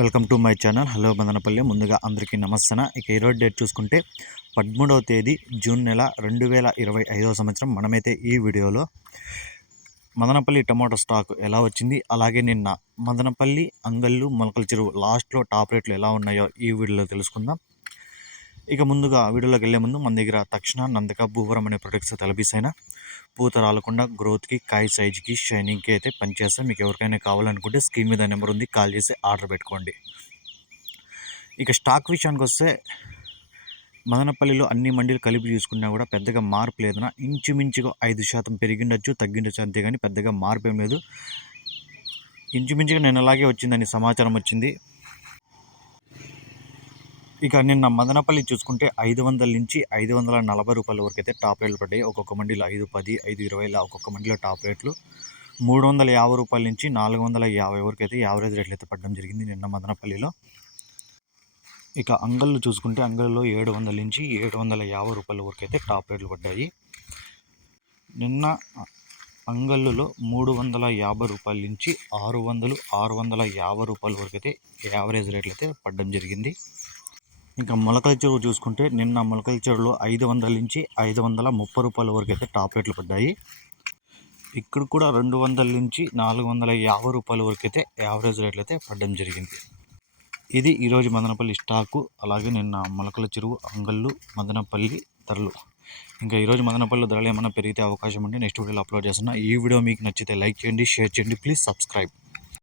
Welcome to my channel. Hello Madanapalle. ముందుగా అందరికీ నమస్తే. ఇక ఈరోజు డేట్ చూసుకుంటే 13వ తేదీ జూన్ నెల 2025 సంవత్సరం. మనమైతే ఈ వీడియోలో మదనపల్లి టమాటో స్టాక్ ఎలా వచ్చింది, అలాగే నిన్న మదనపల్లి, అంగళ్ళు, మొలకల చెరువు లాస్ట్లో టాప్ రేట్లు ఎలా ఉన్నాయో ఈ వీడియోలో తెలుసుకుందాం. ఇక ముందుగా వీడియోలోకి వెళ్ళే ముందు మన దగ్గర తక్షణ నందక భూవరం అనే ప్రొడక్ట్స్ తలబీసైన పూత రాలకుండా గ్రోత్కి, కాయ సైజుకి, షైనింగ్కి అయితే పనిచేస్తాం. మీకు ఎవరికైనా కావాలనుకుంటే స్క్రీన్ మీద నెంబర్ ఉంది, కాల్ చేసి ఆర్డర్ పెట్టుకోండి. ఇక స్టాక్ విషయానికి వస్తే మదనపల్లిలో అన్ని మండీలు కలిపి చూసుకున్నా కూడా పెద్దగా మార్పు లేదన్నా, ఇంచుమించుగా 5% పెరిగిండొచ్చు, తగ్గిండొచ్చు, అంతేగాని పెద్దగా మార్పు ఏం లేదు. ఇంచుమించుగా నేను అలాగే వచ్చిందని సమాచారం వచ్చింది. ఇక నిన్న మదనపల్లి చూసుకుంటే 500 నుంచి 540 రూపాయల వరకు అయితే టాప్ రేట్లు పడ్డాయి. ఒక్కొక్క మండీలో 510, 520 ఇలా ఒక్కొక్క మండీలో టాప్ రేట్లు. 350 రూపాయల నుంచి 450 వరకు అయితే యావరేజ్ రేట్లు అయితే పడడం జరిగింది నిన్న మదనపల్లిలో. ఇక అంగళ్ళు చూసుకుంటే అంగళ్ళలో 700 నుంచి 750 రూపాయల వరకు అయితే టాప్ రేట్లు పడ్డాయి. నిన్న అంగళ్ళులో 350 రూపాయల నుంచి 600, 650 రూపాయల వరకు అయితే యావరేజ్ రేట్లు అయితే పడడం జరిగింది. ఇంకా మొలకల చెరువు చూసుకుంటే నిన్న మొలకల చెరువులో 500 నుంచి 530 రూపాయల వరకు అయితే టాప్ రేట్లు పడ్డాయి. ఇక్కడ కూడా 200 నుంచి 450 రూపాయల వరకు అయితే యావరేజ్ రేట్లు అయితే పడడం జరిగింది. ఇది ఈరోజు మదనపల్లి స్టాకు, అలాగే నిన్న మొలకల చెరువు, అంగళ్ళు, మదనపల్లి ధరలు. ఇంకా ఈరోజు మదనపల్లి ధరలు ఏమైనా పెరిగితే అవకాశం ఉంటే నెక్స్ట్ వీడియోలో అప్లోడ్ చేస్తున్నా. ఈ వీడియో మీకు నచ్చితే లైక్ చేయండి, షేర్ చేయండి, ప్లీజ్ సబ్స్క్రైబ్.